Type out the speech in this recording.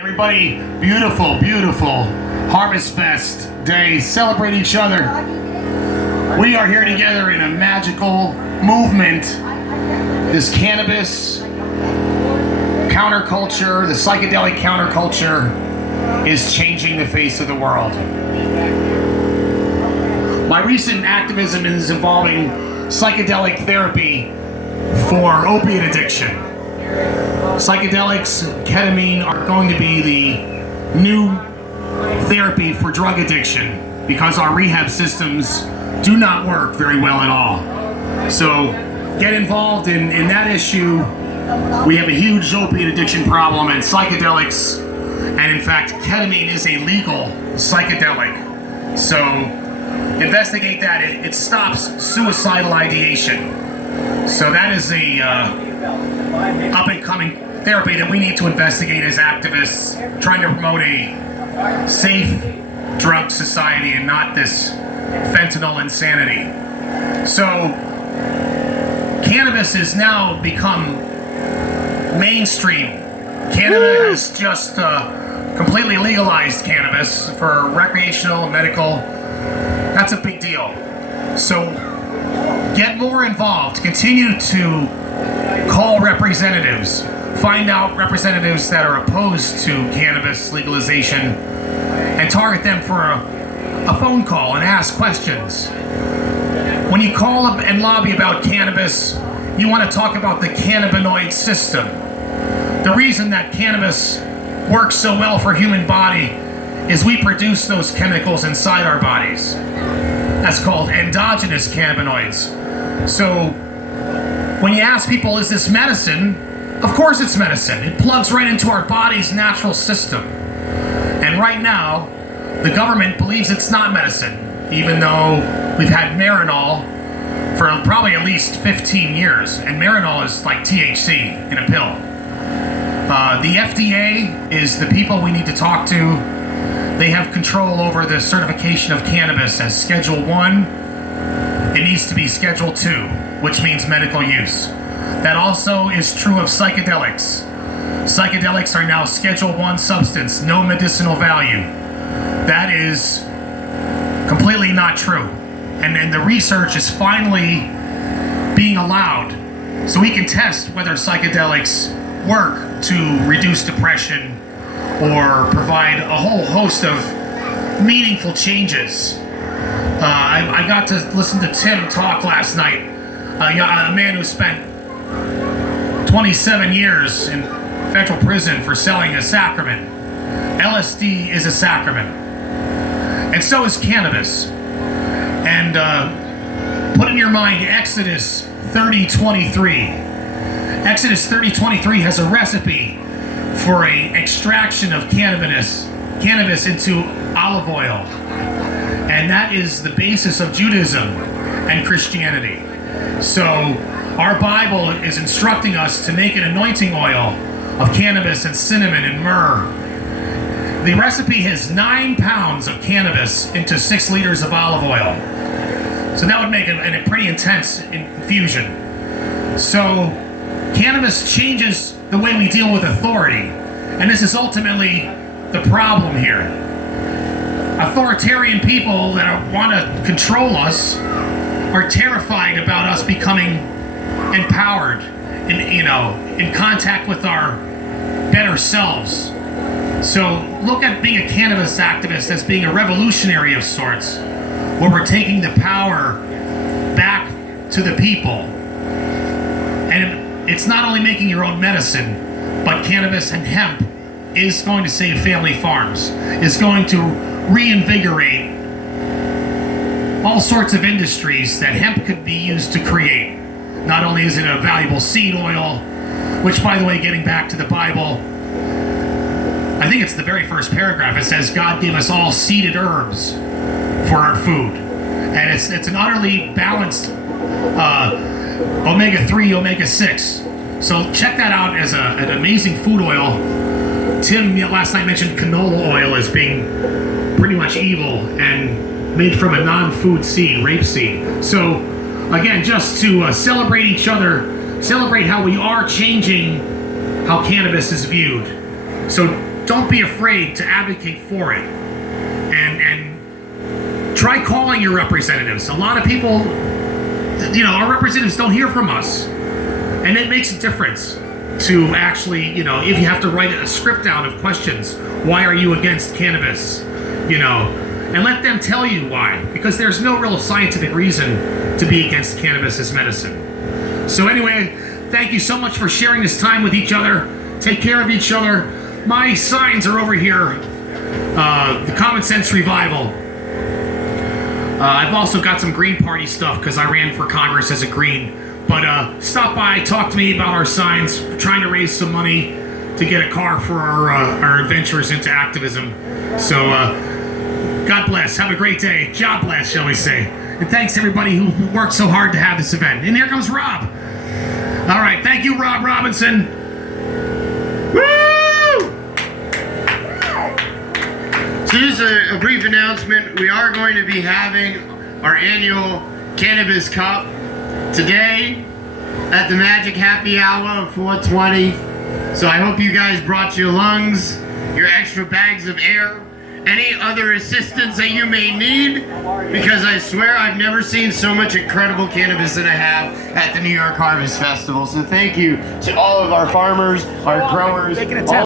Everybody, beautiful, beautiful Harvest Fest Day. Celebrate each other. We are here together in a magical movement. This cannabis counterculture, the psychedelic counterculture, is changing the face of the world. My recent activism is involving psychedelic therapy for opiate addiction. Psychedelics, ketamine, are going to be the new therapy for drug addiction because our rehab systems do not work very well at all. So get involved in that issue. We have a huge opiate addiction problem, and psychedelics, and in fact ketamine, is a legal psychedelic. So investigate that. It stops suicidal ideation. So that is a up-and-coming therapy that we need to investigate as activists, trying to promote a safe drug society and not this fentanyl insanity. So cannabis has now become mainstream. Canada has just completely legalized cannabis for recreational and medical. That's a big deal. So get more involved. Continue to call representatives. Find out representatives that are opposed to cannabis legalization and target them for a phone call and ask questions. When you call up and lobby about cannabis, you want to talk about the cannabinoid system. The reason that cannabis works so well for human body is we produce those chemicals inside our bodies. That's called endogenous cannabinoids. So when you ask people, is this medicine? Of course it's medicine. It plugs right into our body's natural system. And right now, the government believes it's not medicine, even though we've had Marinol for probably at least 15 years. And Marinol is like THC in a pill. The FDA is the people we need to talk to. They have control over the certification of cannabis as Schedule 1. It needs to be Schedule 2, which means medical use. That also is true of psychedelics. Psychedelics are now Schedule 1 substance, no medicinal value. That is completely not true. And then the research is finally being allowed so we can test whether psychedelics work to reduce depression or provide a whole host of meaningful changes. I got to listen to Tim talk last night, a man who spent 27 years in federal prison for selling a sacrament. LSD is a sacrament. And so is cannabis. And put in your mind Exodus 30:23. Exodus 30:23 has a recipe for an extraction of cannabis into olive oil. And that is the basis of Judaism and Christianity. So our Bible is instructing us to make an anointing oil of cannabis and cinnamon and myrrh. The recipe has 9 pounds of cannabis into 6 liters of olive oil. So that would make a pretty intense infusion. So cannabis changes the way we deal with authority. And this is ultimately the problem here. Authoritarian people that want to control us are terrified about us becoming empowered, in contact with our better selves. So look at being a cannabis activist as being a revolutionary of sorts, where we're taking the power back to the people. And it's not only making your own medicine, but cannabis and hemp is going to save family farms, is going to reinvigorate all sorts of industries that hemp could be used to create. Not only is it a valuable seed oil, which, by the way, getting back to the Bible, I think it's the very first paragraph. It says God gave us all seeded herbs for our food. And it's an utterly balanced omega-3, omega-6. So check that out as an amazing food oil. Tim last night mentioned canola oil as being pretty much evil and made from a non-food seed, rapeseed. So again, just to celebrate each other, celebrate how we are changing how cannabis is viewed. So don't be afraid to advocate for it. And try calling your representatives. A lot of people, our representatives don't hear from us. And it makes a difference to actually, if you have to write a script down of questions, why are you against cannabis? And let them tell you why. Because there's no real scientific reason to be against cannabis as medicine. So anyway, thank you so much for sharing this time with each other. Take care of each other. My signs are over here. The Common Sense Revival. I've also got some Green Party stuff because I ran for Congress as a Green. But stop by, talk to me about our signs. We're trying to raise some money to get a car for our adventures into activism. So God bless. Have a great day. God bless, shall we say. And thanks everybody who worked so hard to have this event. And here comes Rob. All right, thank you, Rob Robinson. Woo! So just a brief announcement. We are going to be having our annual Cannabis Cup today at the Magic Happy Hour of 420. So I hope you guys brought your lungs, your extra bags of air, any other assistance that you may need, because I swear I've never seen so much incredible cannabis that I have at the New York Harvest Festival. So thank you to all of our farmers, our growers.